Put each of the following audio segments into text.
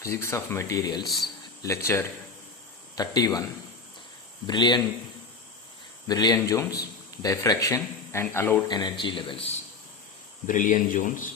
Physics of Materials, Lecture 31, Brillouin zones, diffraction and allowed energy levels. Brillouin zones,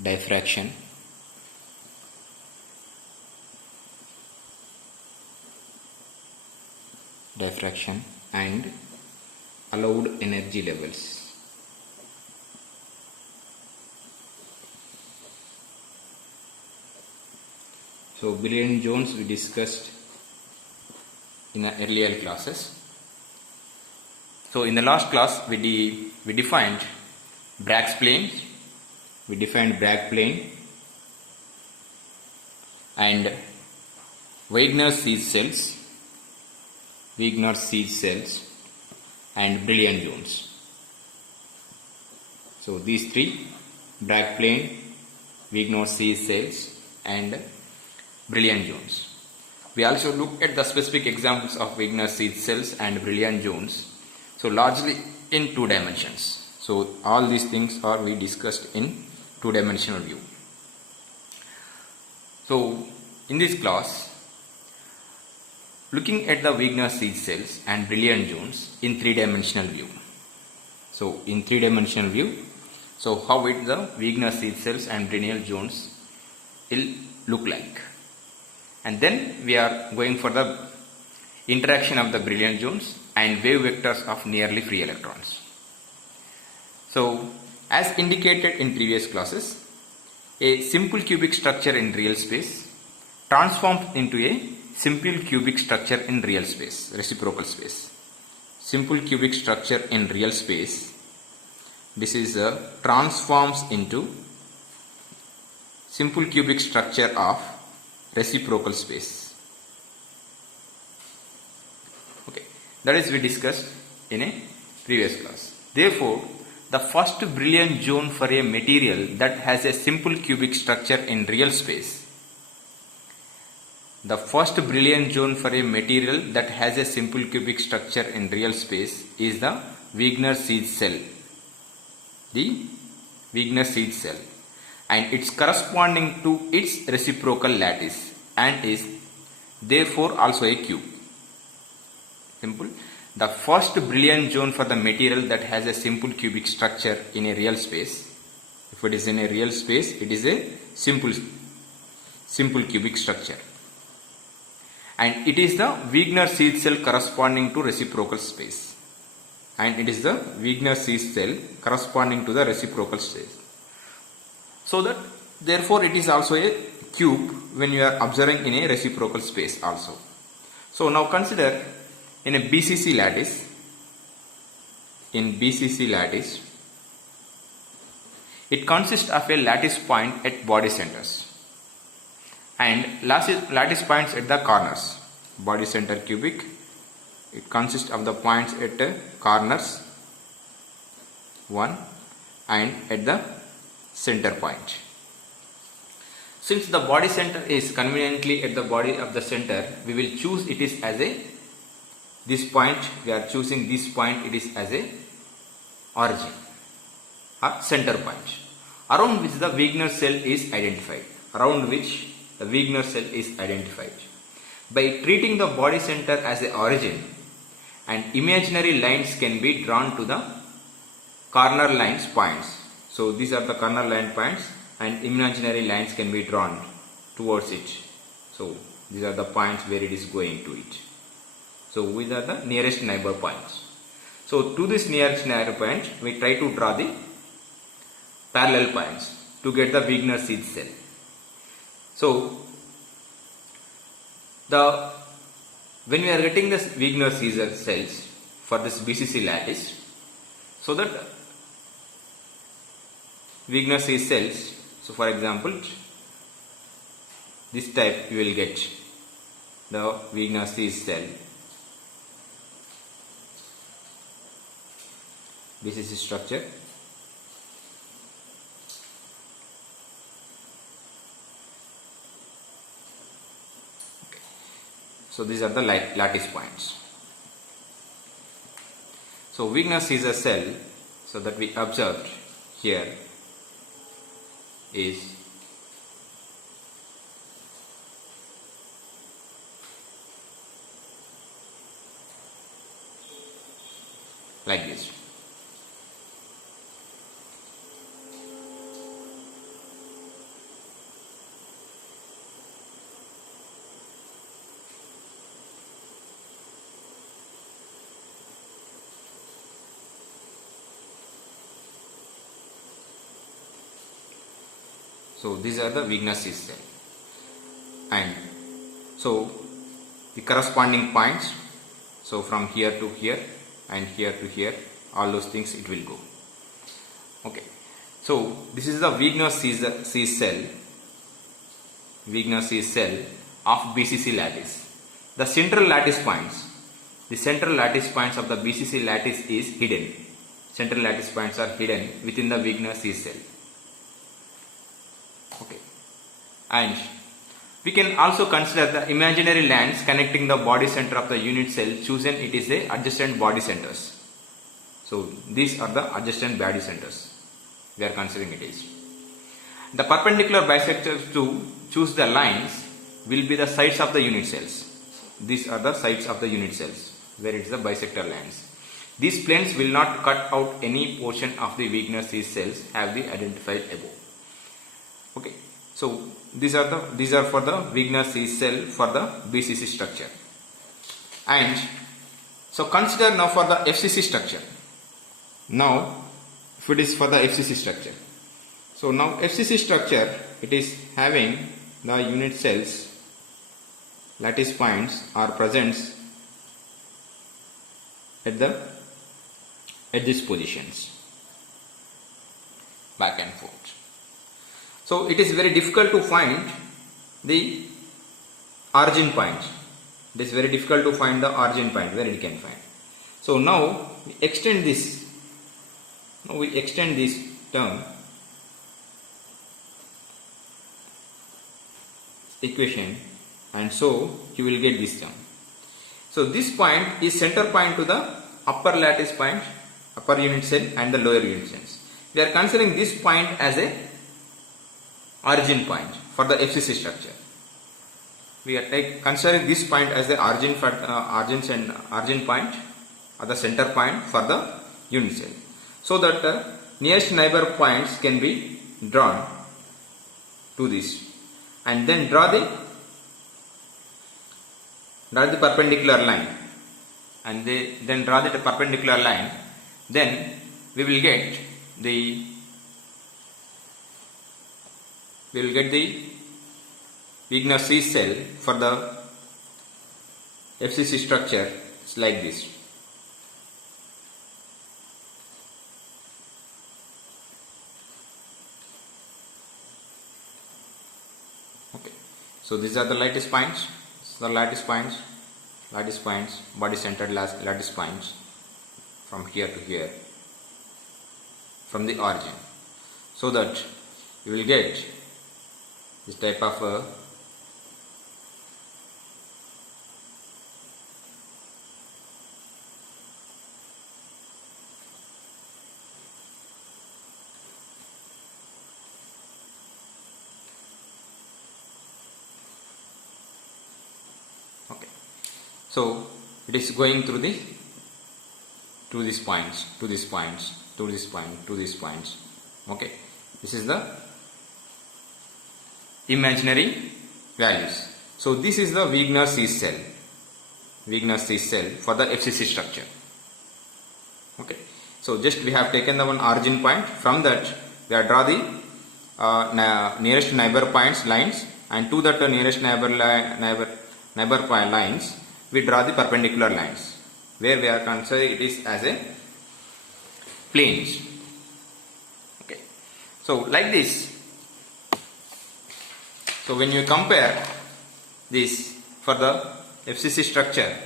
diffraction, and allowed energy levels. So Brillouin zones we discussed in the earlier classes. So in the last class we defined Bragg's plane, Bragg plane and Wegener's siege cells, and Brillouin zones. So these three, Bragg plane, Wegener's siege cells and Brillouin zones. We also look at the specific examples of Wegener's siege cells and Brillouin zones. So largely in two dimensions. So all these things are we discussed in two-dimensional view. So in this class, looking at the Wegener's siege cells and Brillouin zones in three-dimensional view. So in three-dimensional view, so how it the Wegener's siege cells and Brillouin zones will look like. And then we are going for the interaction of the Brillouin zones and wave vectors of nearly free electrons. So as indicated in previous classes, a simple cubic structure in real space transforms into a simple cubic structure in real space, reciprocal space. Simple cubic structure in real space, this is transforms into simple cubic structure of reciprocal space. Okay, that is we discussed in a previous class. Therefore, the first Brillouin zone for a material that has a simple cubic structure in real space. The first Brillouin zone for a material that has a simple cubic structure in real space is the Wegener's siege cell. The Wegener's siege cell. And it's corresponding to its reciprocal lattice and is therefore also a cube. Simple. The first Brillouin zone for the material that has a simple cubic structure in a real space. If it is in a real space, it is a simple cubic structure. And it is the Wegener's siege cell corresponding to reciprocal space. And it is the Wegener's siege cell corresponding to the reciprocal space. So that therefore it is also a cube when you are observing in a reciprocal space also. So now consider in a BCC lattice, it consists of a lattice point at body centers and lattice points at the corners. Body center cubic, it consists of the points at the corners 1 and at the center point. Since the body center is conveniently at the body of the center, we will choose it is as a this point, we are choosing this point, it is as a origin or center point around which the Wegener's cell is identified. By treating the body center as a origin, and imaginary lines can be drawn to the corner lines points. So these are the corner line points and imaginary lines can be drawn towards it. So these are the points where it is going to it. So these are the nearest neighbor points. So to this nearest neighbor point, we try to draw the parallel points to get the Wegener's siege cell. So when we are getting this Wegener's siege cells for this BCC lattice, so that Wegener's siege cells, so for example, this type you will get the Wegener's siege cell. BCC structure. Okay. So these are the lattice points. So weakness is a cell, so that we observed here is like this. So these are the weakness is cell, and so the corresponding points, so from here to here and here to here, all those things it will go. Okay, so this is the weakness is cell, weakness is cell of BCC lattice. The central lattice points, the central lattice points of the BCC lattice is hidden. Central lattice points are hidden within the weakness is cell. Okay, and we can also consider the imaginary lines connecting the body center of the unit cell chosen. It is a adjacent body centers. So these are the adjacent body centers we are considering it is. The perpendicular bisectors to choose the lines will be the sides of the unit cells. These are the sides of the unit cells where it is the bisector lines. These planes will not cut out any portion of the weakness is cells have been identified above. Okay, so these are for the weakness is cell for the BCC structure. And so consider now for the FCC structure. Now if it is for the FCC structure, so now FCC structure, it is having the unit cells lattice points are present at these positions, back and forth. So it is very difficult to find the origin point. It is very difficult to find the origin point where it can find. So now we extend this. Now we extend this term equation, and so you will get this term. So this point is center point to the upper lattice point, upper unit cell and the lower unit cells. We are considering this point as a origin point for the FCC structure. We are considering this point as the origin point or the center point for the unit cell, so that nearest neighbor points can be drawn to this, and then draw the perpendicular line, and then draw the perpendicular line. Then we will get the weakness is cell for the FCC structure. It's like this. Okay, so these are the lattice points. So the lattice points, body centered lattice points from here to here, from the origin, so that you will get this type of okay. So it is going through these points, to these points, to this point, to these points. Okay, this is the imaginary values. So this is the weakness is cell for the FCC structure. Okay, so just we have taken the one origin point. From that we have draw the nearest neighbor points lines, and to that nearest neighbor point lines we draw the perpendicular lines, where we are considering it is as a planes. Okay, so like this. So when you compare this for the FCC structure,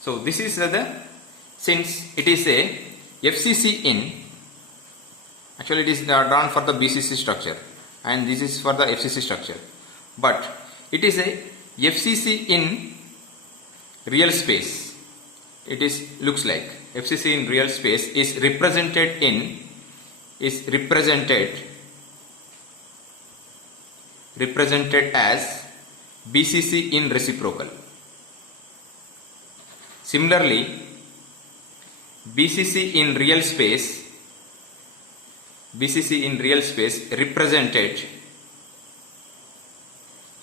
so this is since it is a FCC in, actually it is drawn for the BCC structure, and this is for the FCC structure, but it is a FCC in real space. it is looks like FCC in real space is represented as BCC in reciprocal. Similarly, BCC in real space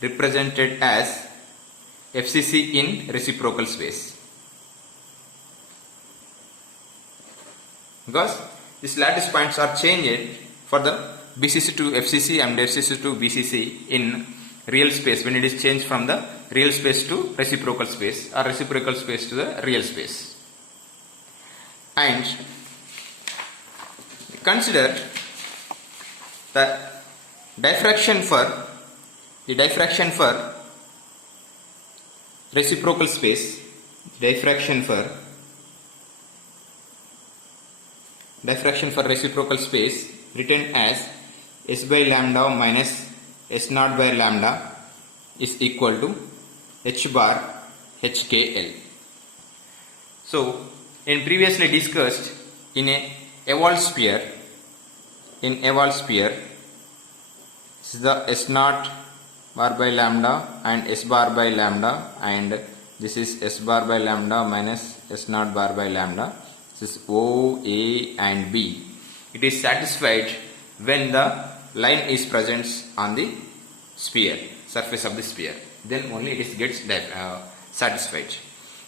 represented as FCC in reciprocal space, because these lattice points are changed for the BCC to FCC and FCC to BCC in real space when it is changed from the real space to reciprocal space or reciprocal space to the real space. And consider the diffraction for reciprocal space, diffraction for reciprocal space written as S by lambda minus S naught by lambda is equal to H bar HKL. So, in previously discussed, in a evolved sphere, this is the S naught bar by lambda and S bar by lambda, and this is S bar by lambda minus S naught bar by lambda. This is O, A and B. It is satisfied when the line is present on the sphere, surface of the sphere. Then only it gets satisfied.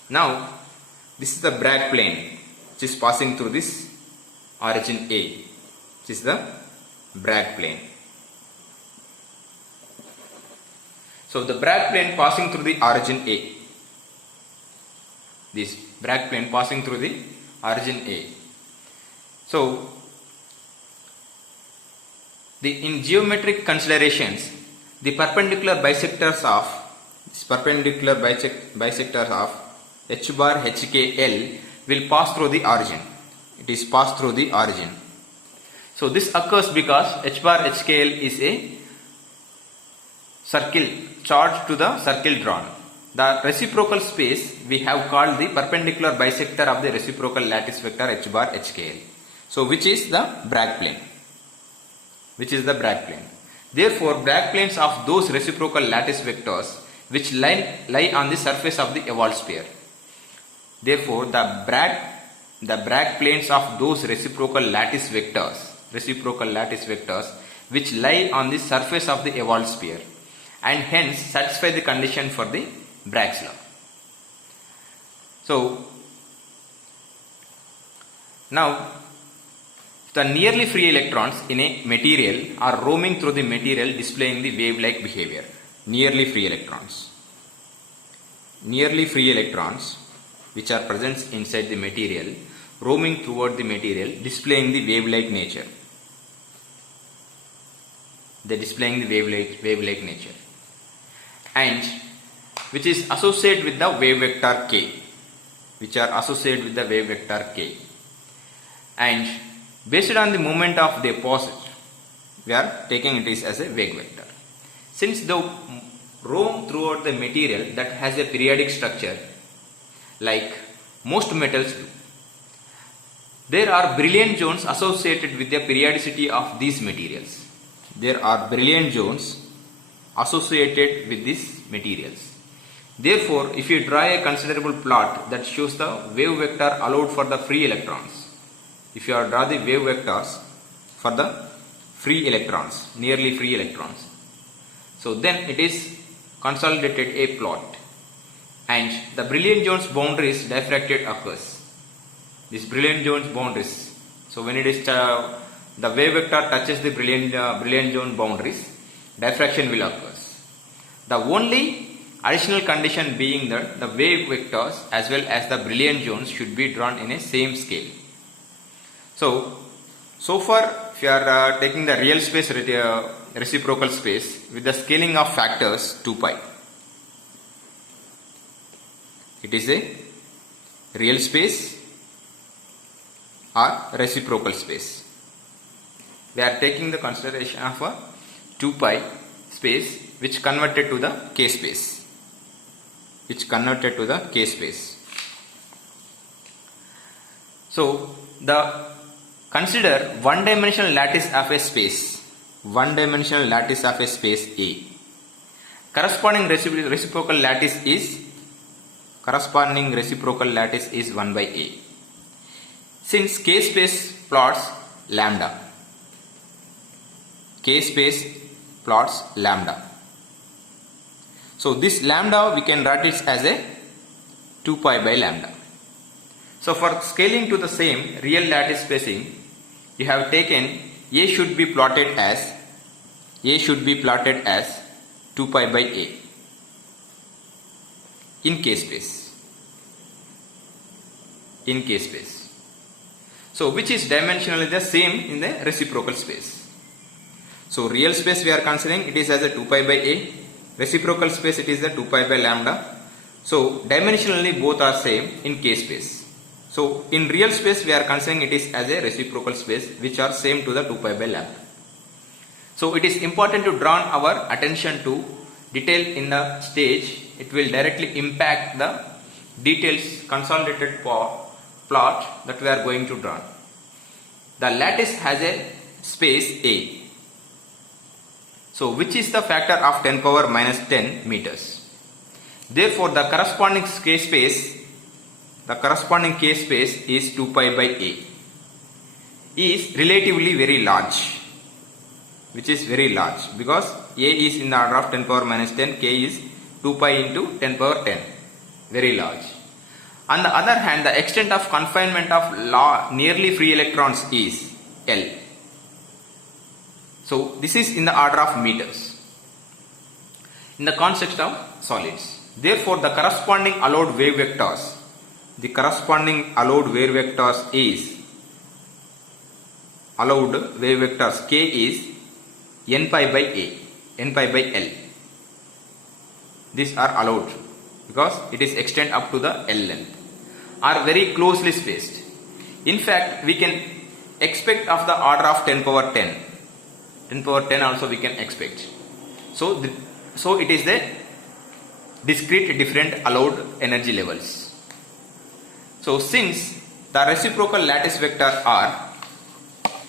Now, this is the Bragg plane which is passing through this origin A, which is the Bragg plane. So the Bragg plane passing through the origin A, this Bragg plane passing through the origin A. So in geometric considerations, the perpendicular bisectors of H bar HKL will pass through the origin. It is passed through the origin. So this occurs because H bar HKL is a circle charged to the circle drawn. The reciprocal space we have called the perpendicular bisector of the reciprocal lattice vector H bar HKL. So which is the Bragg plane? Therefore, Bragg planes of those reciprocal lattice vectors which lie on the surface of the evolved sphere. Therefore, the Bragg planes of those reciprocal lattice vectors which lie on the surface of the evolved sphere, and hence satisfy the condition for the Bragg's law. So now, the nearly free electrons in a material are roaming through the material displaying the wave-like behavior. Nearly free electrons which are present inside the material, roaming toward the material, displaying the wave-like nature. And which is associated with the wave vector k. And based on the moment of deposit, we are taking it as a wave vector. Since they roam throughout the material that has a periodic structure, like most metals do, there are brilliant zones associated with the periodicity of these materials. Therefore, if you draw a considerable plot that shows the wave vector allowed for the free electrons, if you draw the wave vectors for the free electrons, nearly free electrons, so then it is consolidated a plot, and the brilliant zones boundaries diffracted occurs. This brilliant zones boundaries. So when it is the wave vector touches the brilliant zone boundaries, diffraction will occur. The only additional condition being that the wave vectors as well as the brilliant zones should be drawn in a same scale. So far, if you are taking the real space reciprocal space with the scaling of factors 2 pi, it is a real space or reciprocal space. We are taking the consideration of a 2 pi space which converted to the K space. So the consider one-dimensional lattice of a space. One-dimensional lattice of a space A. Corresponding reciprocal lattice is 1 by A. Since K space plots lambda. K space plots lambda. So this lambda we can write it as a 2 pi by lambda. So for scaling to the same real lattice spacing, you have taken A should be plotted as 2 pi by A in K space. In K space. So which is dimensionally the same in the reciprocal space. So real space we are considering it is as a 2 pi by A. Reciprocal space it is the 2 pi by lambda. So dimensionally both are same in K space. So in real space we are considering it is as a reciprocal space which are same to the 2 pi by lambda. So it is important to draw our attention to detail in the stage. It will directly impact the details consolidated plot that we are going to draw. The lattice has a space A. So which is the factor of 10 power minus 10 meters. Therefore the corresponding K space is 2 pi by A. Is relatively very large. Which is very large because A is in the order of 10 power minus 10, K is 2 pi into 10 power 10. Very large. On the other hand, the extent of confinement of nearly free electrons is L. So this is in the order of meters in the context of solids. Therefore the corresponding allowed wave vectors K is n pi by L. These are allowed because it is extend up to the L length, are very closely spaced. In fact, we can expect of the order of 10 power 10. 10 power 10 also we can expect. So it is the discrete different allowed energy levels. So since the reciprocal lattice vector are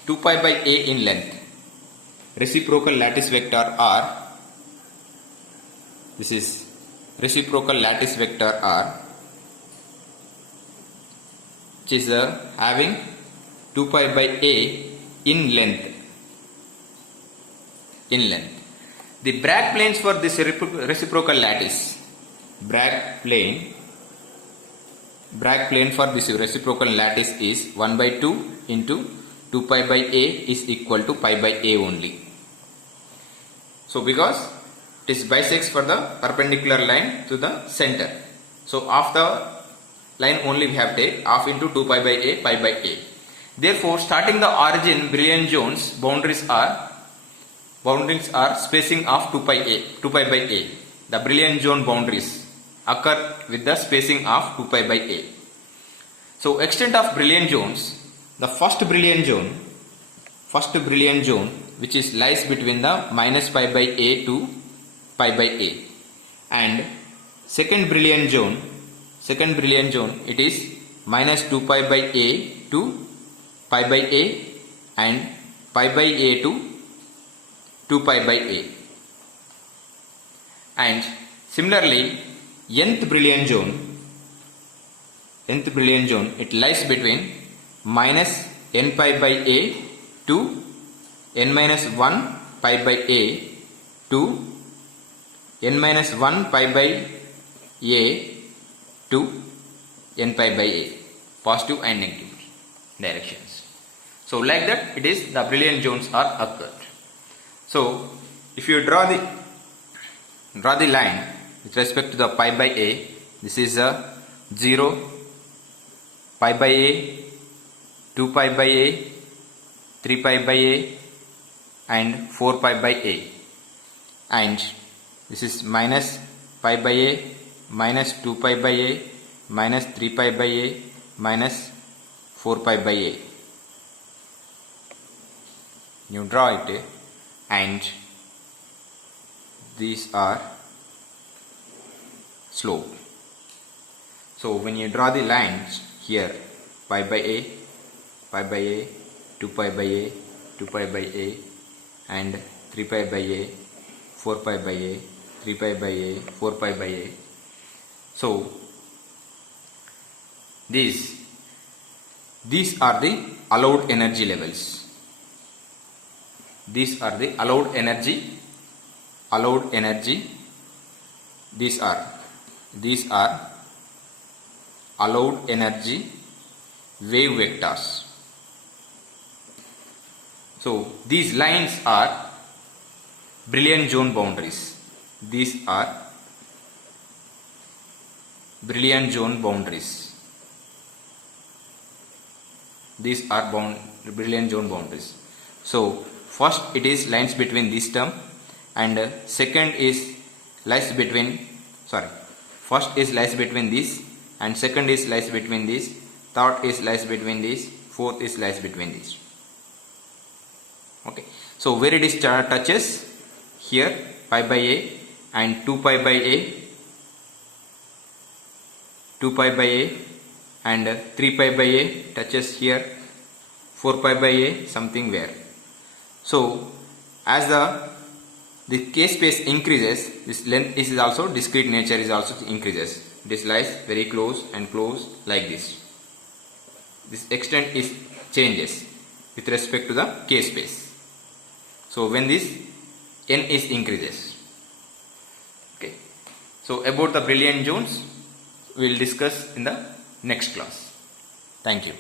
2 pi by A in length, reciprocal lattice vector R, this is reciprocal lattice vector R, which is having 2 pi by A in length. The Bragg planes for this reciprocal lattice, Bragg plane for this reciprocal lattice is 1 by 2 into 2 pi by A is equal to pi by A only. So because it is bisects for the perpendicular line to the center. So after line only we have take half into 2 pi by A, pi by A. Therefore starting the origin Brillouin-Jones boundaries are spacing of 2 pi by A. The Brillouin-Jones boundaries occur with the spacing of 2 pi by A. So extent of Brillouin-Jones, the first Brillouin-Jones which is lies between the minus pi by A to pi by A, and second Brillouin-Jones it is minus 2 pi by A to pi by A and pi by A to 2 pi by A. And similarly nth Brillouin-Jones it lies between minus n pi by A to n minus 1 pi by A to n minus 1 pi by A to n pi by A, positive and negative directions. So like that it is the Brillouin-Jones are occurred. So if you draw the line with respect to the pi by A, this is a 0, pi by A, 2 pi by A, 3 pi by A and 4 pi by A, and this is minus pi by A, minus 2 pi by A, minus 3 pi by A, minus 4 pi by A. You draw it and these are slope. So when you draw the lines here pi by A, pi by a, 2 pi by a, 2 pi by a, and 3 pi by a, 4 pi by a, 3 pi by a, 4 pi by a. So these are the allowed energy levels. These are the allowed energy. These are allowed energy wave vectors. So these lines are Brillouin zone boundaries. These are Brillouin zone boundaries. These are Brillouin zone boundaries. So first it is lines between this term, and second is lies between first is lies between this, and second is lies between this, third is lies between this, fourth is lies between this. Okay, so where it is touches here, pi by a and 2 pi by a, 2 pi by a and 3 pi by a touches here, 4 pi by a something where. So as the K space increases, this length is also discrete nature is also increases. This lies very close and close like this. This extent is changes with respect to the K space. So when this n is increases. Okay. So about the Brillouin zones we will discuss in the next class. Thank you.